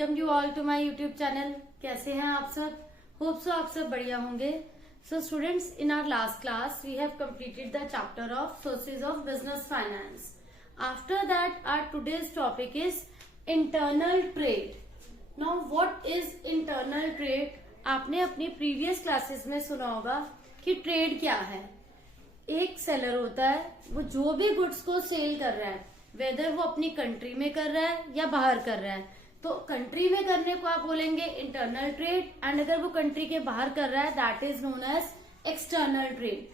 Welcome you all to my YouTube channel. कैसे हैं आप सब? होप सो आप सब बढ़िया होंगे। So students, in our last class we have completed the chapter of sources of business finance. After that our today's topic is internal trade. Now what is internal trade? आपने अपनी previous classes में सुना होगा कि trade क्या है। एक seller होता है, वो जो भी गुड्स को सेल कर रहा है, वेदर वो अपनी कंट्री में कर रहा है या बाहर कर रहा है, तो कंट्री में करने को आप बोलेंगे इंटरनल ट्रेड, एंड अगर वो कंट्री के बाहर कर रहा है that is known as external trade.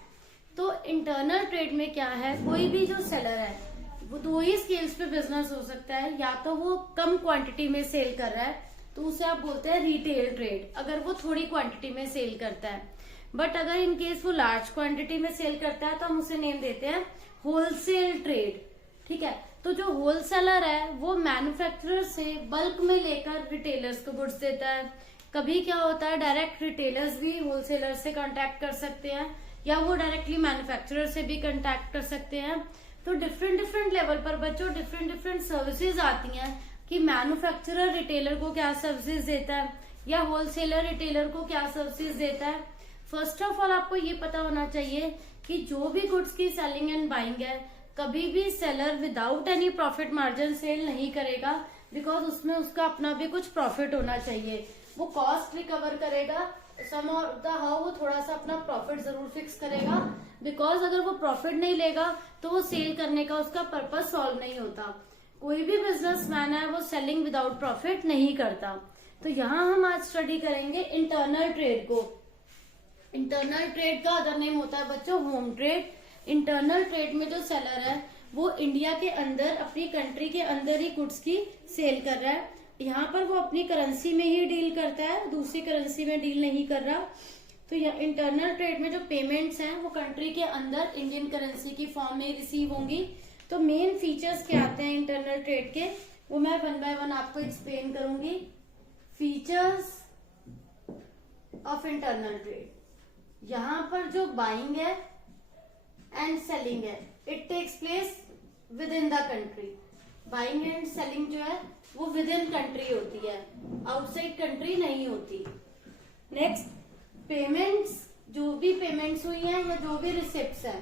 तो इंटरनल ट्रेड में क्या है, कोई भी जो सेलर है वो दो ही स्केल्स पे बिजनेस हो सकता है। या तो वो कम क्वांटिटी में सेल कर रहा है तो उसे आप बोलते हैं रिटेल ट्रेड, अगर वो थोड़ी क्वांटिटी में सेल करता है। बट अगर इन केस वो लार्ज क्वांटिटी में सेल करता है तो हम उसे नेम देते हैं होलसेल ट्रेड। ठीक है, तो जो होलसेलर है वो मैन्युफैक्चरर से बल्क में लेकर रिटेलर्स को गुड्स देता है। कभी क्या होता है, डायरेक्ट रिटेलर्स भी होलसेलर से कांटेक्ट कर सकते हैं या वो डायरेक्टली मैन्युफैक्चरर से भी कांटेक्ट कर सकते हैं। तो डिफरेंट डिफरेंट लेवल पर बच्चों डिफरेंट डिफरेंट सर्विसेज आती हैं कि मैन्युफैक्चरर रिटेलर को क्या सर्विसेज देता है या होलसेलर रिटेलर को क्या सर्विसेज देता है। फर्स्ट ऑफ ऑल आपको ये पता होना चाहिए कि जो भी गुड्स की सेलिंग एंड बाइंग है, कभी भी seller without any profit margin sell नहीं करेगा, बिकॉज उसमें उसका अपना भी कुछ प्रॉफिट होना चाहिए। वो कॉस्ट रिकवर करेगा, सम ऑफ द हाउ वो थोड़ा सा अपना प्रॉफिट जरूर फिक्स करेगा, बिकॉज अगर वो प्रॉफिट नहीं लेगा तो वो सेल करने का उसका पर्पज सॉल्व नहीं होता। कोई भी बिजनेसमैन है वो सेलिंग विदाउट प्रॉफिट नहीं करता। तो यहाँ हम आज स्टडी करेंगे इंटरनल ट्रेड को। इंटरनल ट्रेड का अदर नेम होता है बच्चों होम ट्रेड। इंटरनल ट्रेड में जो सेलर है वो इंडिया के अंदर अपनी कंट्री के अंदर ही गुड्स की सेल कर रहा है। यहाँ पर वो अपनी करेंसी में ही डील करता है, दूसरी करेंसी में डील नहीं कर रहा। तो इंटरनल ट्रेड में जो पेमेंट्स हैं वो कंट्री के अंदर इंडियन करेंसी की फॉर्म में रिसीव होंगी। तो मेन फीचर्स क्या आते हैं इंटरनल ट्रेड के, वो मैं वन बाय वन आपको एक्सप्लेन करूंगी। फीचर्स ऑफ इंटरनल ट्रेड, यहाँ पर जो बाइंग है एंड सेलिंग है it takes place within the country. Buying and selling जो है वो विद इन कंट्री होती है, आउटसाइड कंट्री नहीं होती। नेक्स्ट, पेमेंट्स, जो भी पेमेंट्स हुई हैं या जो भी रिसिप्ट्स हैं,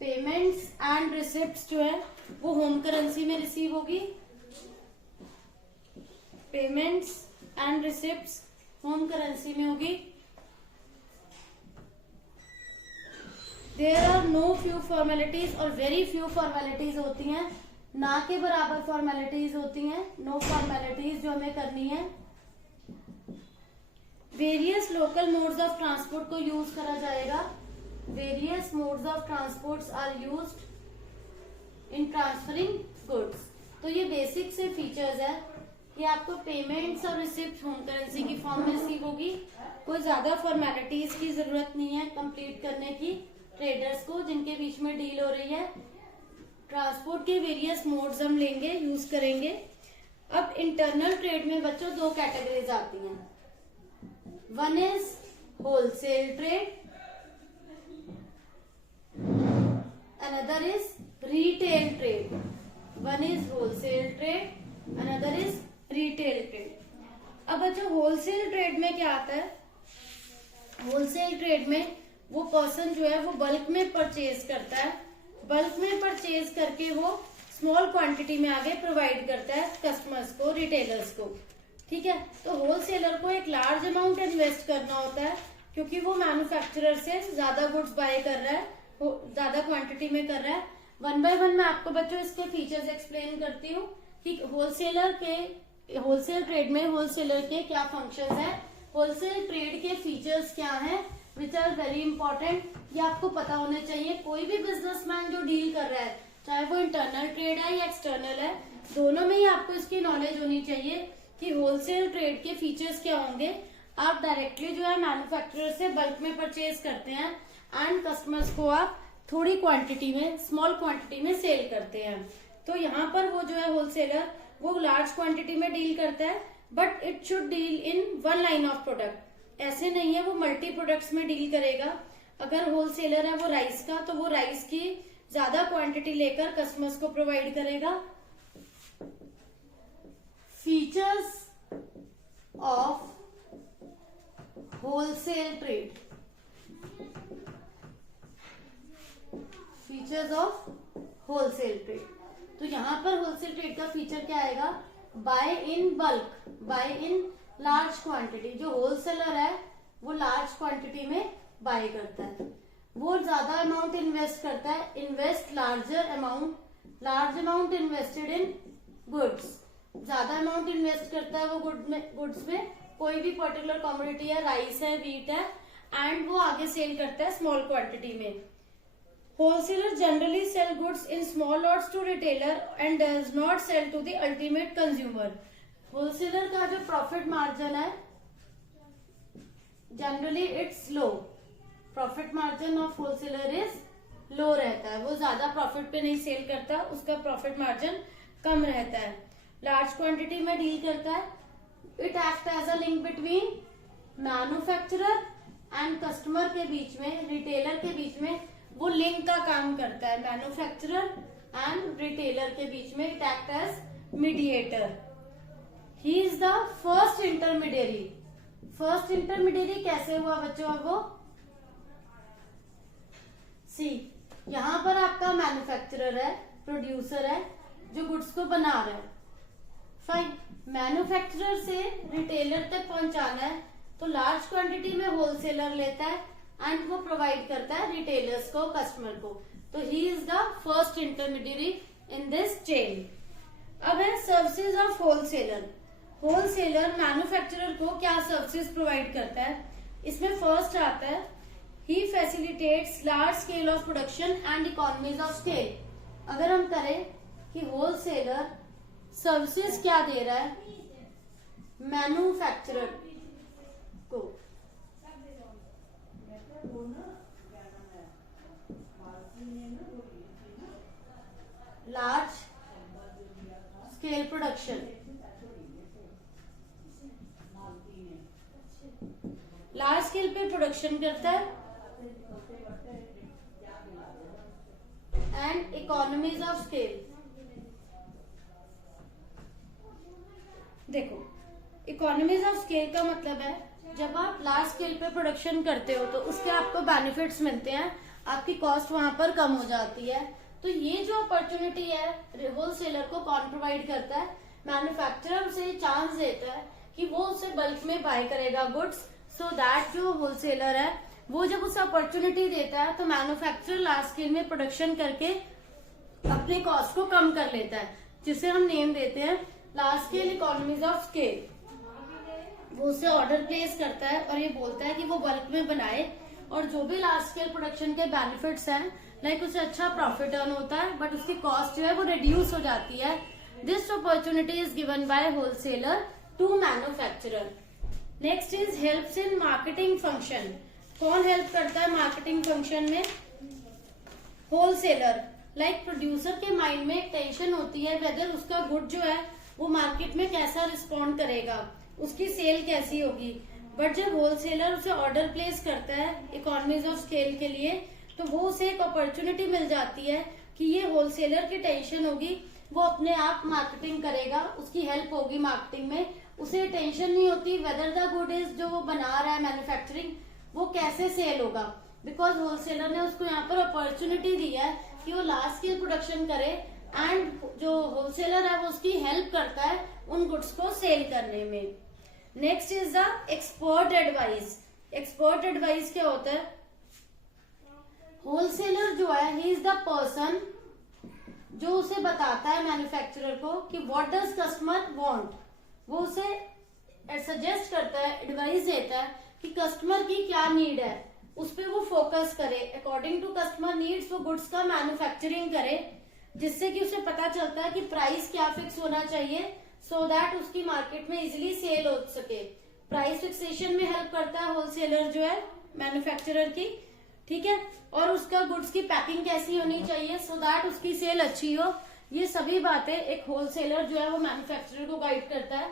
पेमेंट्स एंड रिसिप्ट्स जो है वो होम करेंसी में रिसीव होगी। Payments and receipts home currency में होगी। There are no few formalities और वेरी फ्यू फॉर्मेलिटीज होती हैं, ना के बराबर फॉर्मेलिटीज होती हैं, नो फॉर्मेलिटीज जो हमें करनी है। Various local modes of transport को यूज करा जाएगा। Various modes of transports are used in transferring goods. तो ये बेसिक से फीचर्स है कि आपको पेमेंट्स और रिसिप्ट होम करेंसी की फॉर्म में रिसीव होगी। कोई ज्यादा फॉर्मेलिटीज की जरूरत नहीं है कंप्लीट करने की ट्रेडर्स को जिनके बीच में डील हो रही है। ट्रांसपोर्ट के वेरियस मोड्स हम लेंगे, यूज करेंगे। अब इंटरनल ट्रेड में बच्चों दो कैटेगरीज आती हैं। One is wholesale trade, another is retail trade. One is wholesale trade, another is retail trade. अब बच्चों होलसेल ट्रेड में क्या आता है, होलसेल ट्रेड में वो पर्सन जो है वो बल्क में परचेज करता है, बल्क में परचेज करके वो स्मॉल क्वांटिटी में आगे प्रोवाइड करता है कस्टमर्स को, रिटेलर्स को। ठीक है, तो होलसेलर को एक लार्ज अमाउंट इन्वेस्ट करना होता है क्योंकि वो मैन्युफैक्चरर से ज्यादा गुड्स बाय कर रहा है, ज्यादा क्वांटिटी में कर रहा है। वन बाय वन मैं आपको बच्चों इसके फीचर्स एक्सप्लेन करती हूँ कि होलसेल ट्रेड में होलसेलर के क्या फंक्शंस हैं, होलसेल ट्रेड के फीचर्स क्या हैं, विच आर वेरी इंपॉर्टेंट। ये आपको पता होने चाहिए। कोई भी बिजनेसमैन जो डील कर रहा है, चाहे वो इंटरनल ट्रेड है या एक्सटर्नल है, दोनों में ही आपको इसकी नॉलेज होनी चाहिए कि होलसेल ट्रेड के फीचर्स क्या होंगे। आप डायरेक्टली जो है मैन्युफैक्चरर से बल्क में परचेज करते हैं एंड कस्टमर्स को आप थोड़ी क्वांटिटी में, स्मॉल क्वांटिटी में सेल करते हैं। तो यहाँ पर वो जो है होलसेलर वो लार्ज क्वांटिटी में डील करता है, but it should deal in one line of product. ऐसे नहीं है वो मल्टी प्रोडक्ट्स में डील करेगा। अगर होलसेलर है वो राइस का, तो वो राइस की ज्यादा क्वांटिटी लेकर कस्टमर्स को प्रोवाइड करेगा। Features of wholesale trade, features of wholesale trade. तो यहां पर होलसेल ट्रेड का फीचर क्या आएगा, buy in bulk, buy in large quantity. जो होलसेलर है वो लार्ज क्वांटिटी में बाय करता है, वो ज्यादा अमाउंट इन्वेस्ट करता है, invest larger amount, large amount invested in goods, ज्यादा अमाउंट इन्वेस्ट करता है वो गुड्स में, कोई भी पर्टिकुलर कमोडिटी है, राइस है, व्हीट है, एंड वो आगे सेल करता है स्मॉल क्वांटिटी में। Wholesaler generally sell goods in small lots to retailer and does not sell to the ultimate consumer. Wholesaler का जो प्रॉफिट मार्जिन है generally it's low, profit margin of wholesaler is लो रहता है, वो ज्यादा प्रॉफिट पे नहीं सेल करता, उसका प्रॉफिट मार्जिन कम रहता है, लार्ज क्वांटिटी में डील करता है। It act as a link between manufacturer and customer के बीच में, रिटेलर के बीच में वो लिंक का काम करता है, मैन्युफैक्चरर एंड रिटेलर के बीच में। It act as mediator. He is the first intermediary. First intermediary कैसे हुआ बच्चों, अब वो सी, यहां पर आपका मैन्युफैक्चरर है, प्रोड्यूसर है जो गुड्स को बना रहा है, फाइन। मैन्युफैक्चरर से रिटेलर तक पहुंचाना है तो लार्ज क्वांटिटी में होलसेलर लेता है एंड वो प्रोवाइड करता है रिटेलर्स को, कस्टमर को। तो ही is the first intermediary in this chain. अब है services of wholesaler. Wholesaler manufacturer को क्या सर्विसेज प्रोवाइड करता है, इसमें फर्स्ट आता है ही facilitates large scale of production and economies of scale. अगर हम करें कि होलसेलर सर्विसेज क्या दे रहा है मैन्युफैक्चरर को, large scale production, large scale पे प्रोडक्शन करता है एंड इकोनॉमीज ऑफ स्केल। देखो, इकोनॉमीज ऑफ स्केल का मतलब है जब आप लार्ज स्केल पे प्रोडक्शन करते हो तो उसके आपको बेनिफिट्स मिलते हैं, आपकी कॉस्ट वहां पर कम हो जाती है। तो ये जो अपॉर्चुनिटी है होलसेलर को कौन प्रोवाइड करता है, मैन्युफैक्चरर उसे चांस देता है कि वो उसे बल्क में बाय करेगा गुड्स, सो दैट जो होलसेलर है वो जब उसे अपॉर्चुनिटी देता है तो मैन्युफैक्चरर लार्ज स्केल में प्रोडक्शन करके अपने कॉस्ट को कम कर लेता है, जिसे हम नेम देते हैं large scale economies of scale. वो उसे ऑर्डर प्लेस करता है और ये बोलता है कि वो बल्क में बनाए, और जो भी लार्ज स्केल प्रोडक्शन के बेनिफिट्स हैं, लाइक उसे अच्छा प्रॉफिट अर्न होता है बट उसकी कॉस्ट जो है वो रिड्यूस हो जाती है। This opportunity is given by wholesaler to manufacturer. Next is helps in marketing function. कौन हेल्प करता है मार्केटिंग फंक्शन में, होलसेलर। लाइक प्रोड्यूसर के माइंड में एक टेंशन होती है वेदर उसका गुड जो है वो मार्केट में कैसा रिस्पॉन्ड करेगा, उसकी सेल कैसी होगी। बट जब होलसेलर उसे ऑर्डर प्लेस करता है इकोनॉमीज ऑफ स्केल के लिए, तो वो उसे एक अपॉर्चुनिटी मिल जाती है कि ये होलसेलर की टेंशन होगी, वो अपने आप मार्केटिंग करेगा, उसकी हेल्प होगी मार्केटिंग में, उसे टेंशन नहीं होती वेदर द गुड इज जो वो बना रहा है मैन्युफैक्चरिंग वो कैसे सेल होगा, बिकॉज होलसेलर ने उसको यहाँ पर अपॉर्चुनिटी दी है कि वो लार्ज स्केल प्रोडक्शन करे एंड जो होलसेलर है वो उसकी हेल्प करता है उन गुड्स को सेल करने में। Next is the expert advice. Expert advice क्या होता है, होलसेलर जो है ही इज द पर्सन जो उसे बताता है मैन्युफैक्चरर को कि व्हाट डज कस्टमर वांट, वो उसे सजेस्ट करता है, एडवाइस देता है कि कस्टमर की क्या नीड है, उस पर वो फोकस करे, अकॉर्डिंग टू कस्टमर नीड्स वो गुड्स का मैन्युफैक्चरिंग करे, जिससे कि उसे पता चलता है कि प्राइस क्या फिक्स होना चाहिए सो दैट उसकी मार्केट में इजिली सेल हो सके। प्राइस फिक्सेशन में हेल्प करता है होलसेलर जो है मैन्युफैक्चरर की, ठीक है, और उसका गुड्स की पैकिंग कैसी होनी चाहिए सो दैट उसकी सेल अच्छी हो। ये सभी बातें एक होलसेलर जो है वो मैन्युफैक्चरर को गाइड करता है।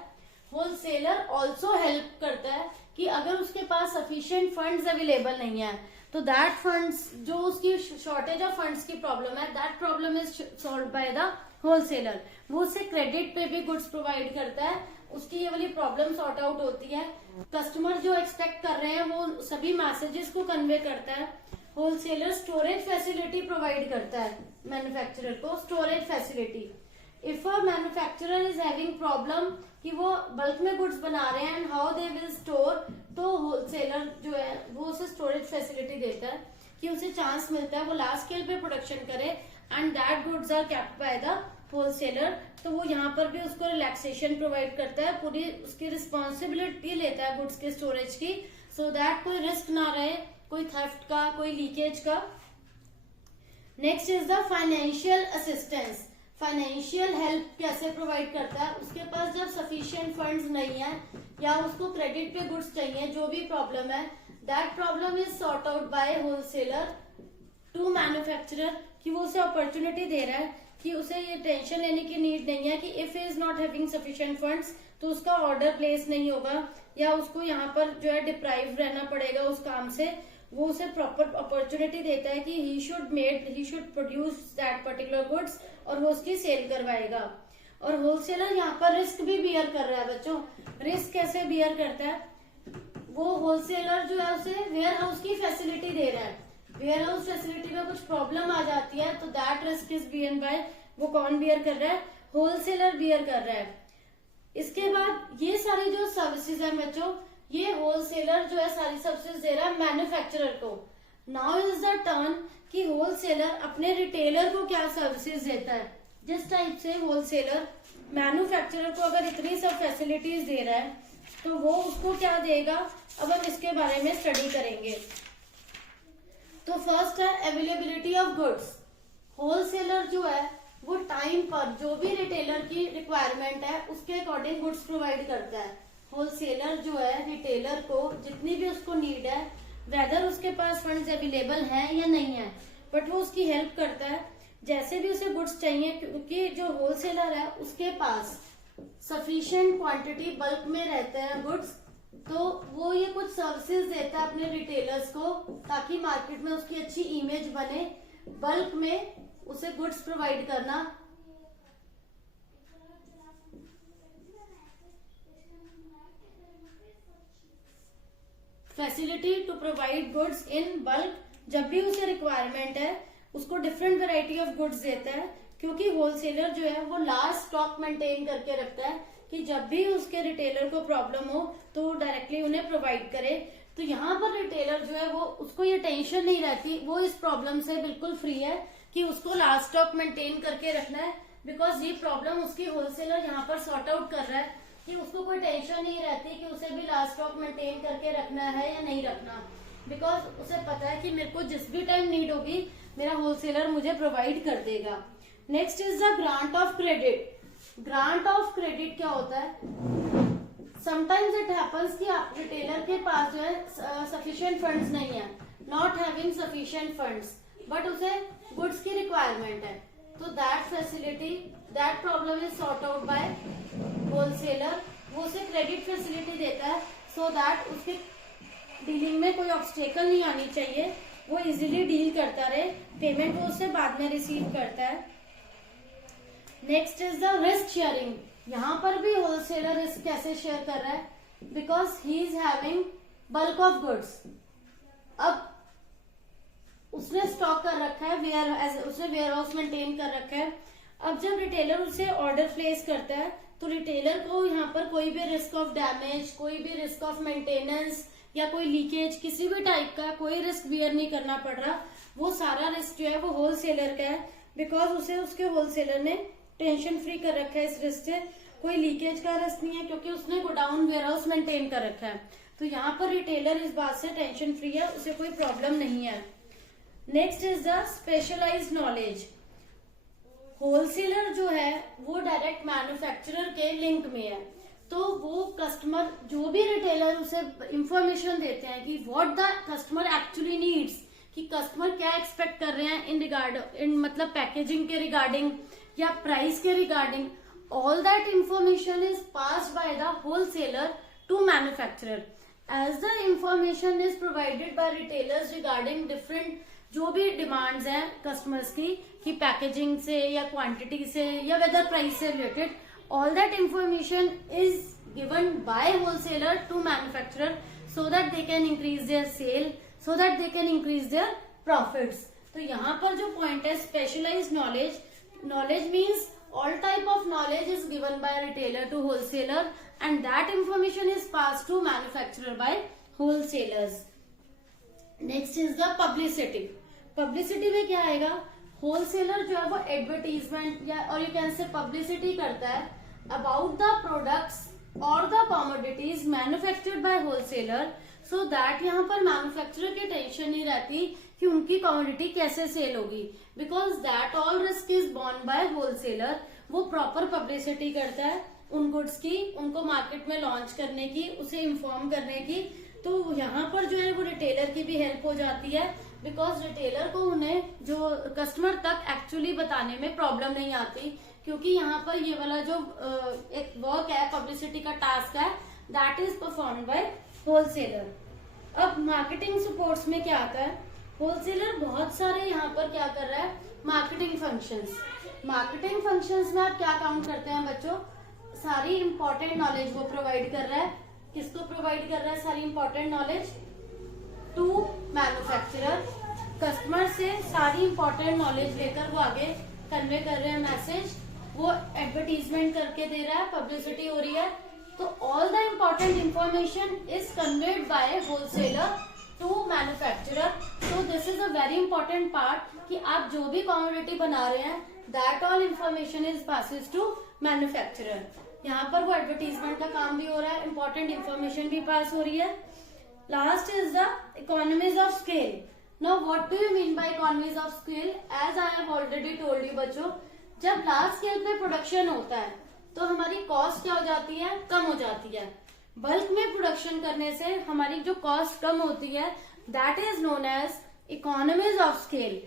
होलसेलर ऑल्सो हेल्प करता है कि अगर उसके पास सफिशिएंट फंड्स अवेलेबल नहीं है तो दैट फंड्स जो उसकी शॉर्टेज ऑफ फंड्स की प्रॉब्लम है, that problem is solve by the wholesaler. वो उसे क्रेडिट पे भी गुड्स प्रोवाइड करता है उसकी ये वाली प्रॉब्लम सॉर्ट आउट होती है। कस्टमर जो एक्सपेक्ट कर रहे हैं वो सभी मैसेजेस को कन्वे करता है। होलसेलर स्टोरेज फैसिलिटी प्रोवाइड करता है मैन्युफैक्चरर को, storage facility. If a manufacturer is having problem कि वो बल्क में गुड्स बना रहे हैं and how they will store, तो होलसेलर जो है वो उसे स्टोरेज फैसिलिटी देता है कि उसे चांस मिलता है वो लार्ज स्केल पे प्रोडक्शन करे and that goods are kept by the wholesaler. तो वो यहाँ पर भी उसको रिलैक्सेशन प्रोवाइड करता है, पूरी उसकी रिस्पॉन्सिबिलिटी लेता है गुड्स के स्टोरेज की, सो दैट कोई रिस्क ना रहे, कोई थेफ्ट का, कोई लीकेज का। Next is the financial assistance. Financial help कैसे प्रोवाइड करता है? उसके पास जब सफिशिएंट फंड्स नहीं है या उसको क्रेडिट पे गुड्स चाहिए, जो भी प्रॉब्लम है, that problem is sort out by wholesaler to manufacturer, कि वो उसे अपॉर्चुनिटी दे रहा है कि उसे ये टेंशन लेने की नीड नहीं है कि if is not having sufficient funds तो उसका ऑर्डर प्लेस नहीं होगा या उसको यहाँ पर जो है डिप्राइव रहना पड़ेगा उस काम से। वो उसे प्रॉपर अपॉर्चुनिटी देता है कि he should produce that particular goods और वो उसकी सेल करवाएगा। और होलसेलर यहाँ पर रिस्क भी बियर कर रहा है बच्चों। रिस्क कैसे बियर करता है? वो होलसेलर जो है उसे वेयर हाउस की फैसिलिटी दे रहा है, वेयर हाउस फैसिलिटी में कुछ प्रॉब्लम आ जाती है तो that risk is bear by, वो कौन बियर कर रहा है? होलसेलर बियर कर रहा है। इसके बाद ये सारी जो सर्विसेज है बच्चों, ये होलसेलर जो है सारी सर्विसेज दे रहा है मैन्युफैक्चरर को। नाउ इज द टर्न कि होलसेलर अपने रिटेलर को क्या सर्विसेज देता है। जिस टाइप से होलसेलर मैन्युफैक्चरर को अगर इतनी सब फैसिलिटीज दे रहा है तो वो उसको क्या देगा, अब हम इसके बारे में स्टडी करेंगे। तो फर्स्ट है अवेलेबिलिटी ऑफ गुड्स। होलसेलर जो है वो टाइम पर जो भी रिटेलर की रिक्वायरमेंट है उसके अकॉर्डिंग गुड्स प्रोवाइड करता है। होलसेलर जो है रिटेलर को जितनी भी उसको नीड है, वेदर उसके पास फंड्स अवेलेबल हैं या नहीं है, बट वो उसकी हेल्प करता है जैसे भी उसे गुड्स चाहिए, क्योंकि जो होलसेलर है उसके पास सफिशिएंट क्वांटिटी बल्क में रहते हैं गुड्स, तो वो ये कुछ सर्विसेज देता है अपने रिटेलर्स को ताकि मार्केट में उसकी अच्छी इमेज बने, बल्क में उसे गुड्स प्रोवाइड करना। Facility to provide goods in bulk, जब भी उसे रिक्वायरमेंट है उसको डिफरेंट वेराइटी ऑफ गुड्स देता है, क्योंकि होलसेलर जो है वो लार्ज स्टॉक मेंटेन करके रखता है कि जब भी उसके रिटेलर को प्रॉब्लम हो तो वो डायरेक्टली उन्हें प्रोवाइड करे। तो यहाँ पर रिटेलर जो है वो उसको ये टेंशन नहीं रहती, वो इस प्रॉब्लम से बिल्कुल फ्री है कि उसको लार्ज स्टॉक मेंटेन करके रखना है, बिकॉज ये प्रॉब्लम उसकी होलसेलर यहाँ पर सॉर्ट आउट कर रहा है कि उसको कोई टेंशन नहीं रहती कि उसे भी लार्ज स्टॉक मेंटेन करके रखना है या नहीं रखना, बिकॉज उसे पता है कि मेरे को जिस भी टाइम नीड होगी मेरा होलसेलर मुझे प्रोवाइड कर देगा। Next is the grant of credit. Grant of credit क्या होता है? समटाइम्स इट हैपन्स कि आप रिटेलर के पास जो है सफिशिएंट फंड्स नहीं है, not having sufficient funds, but उसे गुड्स की रिक्वायरमेंट है, तो that facility, that problem is sort out by wholesaler. वो उसे क्रेडिट फैसिलिटी देता है सो दैट उसके डीलिंग में कोई ऑब्स्टेकल नहीं आनी चाहिए, वो इजीली डील करता रहे, पेमेंट वो उससे बाद में रिसीव करता है। Next is the risk sharing. यहाँ पर भी होलसेलर रिस्क कैसे शेयर कर रहा है? Because he is having bulk of goods. अब उसने स्टॉक कर रखा है, उसने वेयर हाउस मेंटेन कर रखा है। अब जब रिटेलर उसे ऑर्डर प्लेस करता है तो रिटेलर को यहाँ पर कोई भी रिस्क ऑफ डैमेज, कोई भी रिस्क ऑफ मेंटेनेंस या कोई लीकेज, किसी भी टाइप का कोई रिस्क बियर नहीं करना पड़ रहा। वो सारा रिस्क जो है वो होलसेलर का है, बिकॉज उसे उसके होलसेलर ने टेंशन फ्री कर रखा है इस रिस्क से। कोई लीकेज का रिस्क नहीं है क्योंकि उसने गोडाउन वेयर हाउस मेंटेन कर रखा है, तो यहाँ पर रिटेलर इस बात से टेंशन फ्री है, उसे कोई प्रॉब्लम नहीं है। Next is the specialized knowledge. Wholesaler जो है वो डायरेक्ट मैन्युफैक्चरर के लिंक में है, तो वो कस्टमर जो भी रिटेलर उसे इंफॉर्मेशन देते हैं कि what the customer actually needs, कि कस्टमर क्या एक्सपेक्ट कर रहे हैं इन मतलब पैकेजिंग के रिगार्डिंग या प्राइस के regarding, all that information is passed by the wholesaler to manufacturer. As the information is provided by retailers regarding different जो भी डिमांड्स हैं कस्टमर्स की, कि पैकेजिंग से या क्वांटिटी से या वेदर प्राइस से related, all that information is given by wholesaler to manufacturer so that they can increase their sale, so that they can increase their profits. तो यहाँ पर जो पॉइंट है specialized knowledge, knowledge means all type of knowledge is given by retailer to wholesaler and that information is passed to manufacturer by wholesalers. Next is the publicity. Publicity में क्या आएगा, wholesaler जो है वो एडवर्टीजमेंट या और you can say publicity करता है अबाउट द प्रोडक्ट्स और the commodities manufactured by wholesaler, so that यहाँ पर मैन्युफैक्चरर की टेंशन नहीं रहती कि उनकी कॉमोडिटी कैसे सेल होगी, because that all risk is borne by wholesaler. वो प्रॉपर पब्लिसिटी करता है उन गुड्स की, उनको मार्केट में लॉन्च करने की, उसे इन्फॉर्म करने की. तो यहाँ पर जो है वो रिटेलर की भी हेल्प हो जाती है, बिकॉज रिटेलर को उन्हें जो कस्टमर तक एक्चुअली बताने में प्रॉब्लम नहीं आती, क्योंकि यहाँ पर ये वाला जो एक वर्क है, पब्लिसिटी का टास्क है, that is perform by wholesaler. अब मार्केटिंग सपोर्ट्स में क्या आता है, होलसेलर बहुत सारे यहाँ पर क्या कर रहा है, मार्केटिंग फंक्शंस. मार्केटिंग फंक्शंस में आप क्या काउंट करते हैं बच्चों, सारी इंपॉर्टेंट नॉलेज वो प्रोवाइड कर रहा है. किसको प्रोवाइड कर रहा है सारी important knowledge, to manufacturer. Customer से सारी इंपॉर्टेंट नॉलेज लेकर वो आगे कन्वे कर रहे हैं मैसेज, वो एडवर्टीजमेंट करके दे रहा है, पब्लिसिटी हो रही है. तो all the important information is conveyed by wholesaler to manufacturer. तो this is a very important part कि आप जो भी कॉमोडिटी बना रहे हैं, that all information is passes to manufacturer. यहाँ पर वो एडवर्टीजमेंट का काम भी हो रहा है, इंपॉर्टेंट इंफॉर्मेशन भी पास हो रही है. Last is the economies of scale. Now what do you mean by economies of scale, as I have already told you बच्चों, जब लार्ज स्केल पे प्रोडक्शन होता है तो हमारी कॉस्ट क्या हो जाती है, कम हो जाती है. बल्क में प्रोडक्शन करने से हमारी जो कॉस्ट कम होती है, that is known as economies of scale.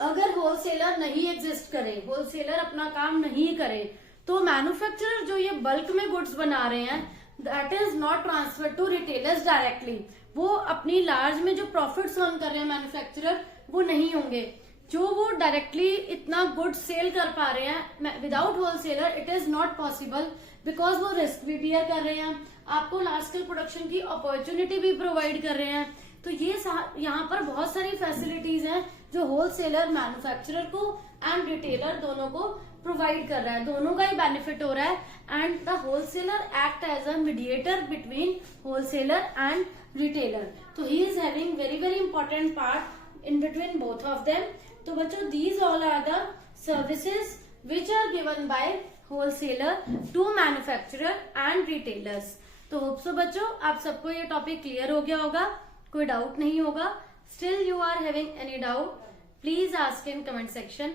अगर होलसेलर नहीं एग्जिस्ट करे, होलसेलर अपना काम नहीं करे, तो मैन्युफैक्चरर जो ये बल्क में गुड्स बना रहे हैं, that is not transfer to retailers directly. वो अपनी लार्ज में जो प्रॉफिट्स अर्न कर रहे हैं मैन्युफैक्चरर, वो नहीं होंगे. जो वो डायरेक्टली इतना गुड्स सेल कर पा रहे हैं without wholesaler, it is not possible, because वो रिस्क भी बियर कर रहे हैं, आपको लार्ज स्केल प्रोडक्शन की अपॉर्चुनिटी भी प्रोवाइड कर रहे हैं. तो ये यहाँ पर बहुत सारी फैसिलिटीज हैं जो होलसेलर मैन्युफैक्चरर को एंड रिटेलर दोनों को प्रोवाइड कर रहा है, दोनों का ही बेनिफिट हो रहा है. And the wholesaler act as a mediator between wholesaler and retailer. So he is having very very important part in between both of them. तो बच्चों these all are the services which are given by wholesaler to manufacturer and retailers. तो hope so बच्चों आप सबको ये topic clear हो गया होगा, कोई डाउट नहीं होगा. Still you are having any doubt, please ask in comment section.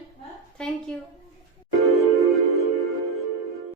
Thank you.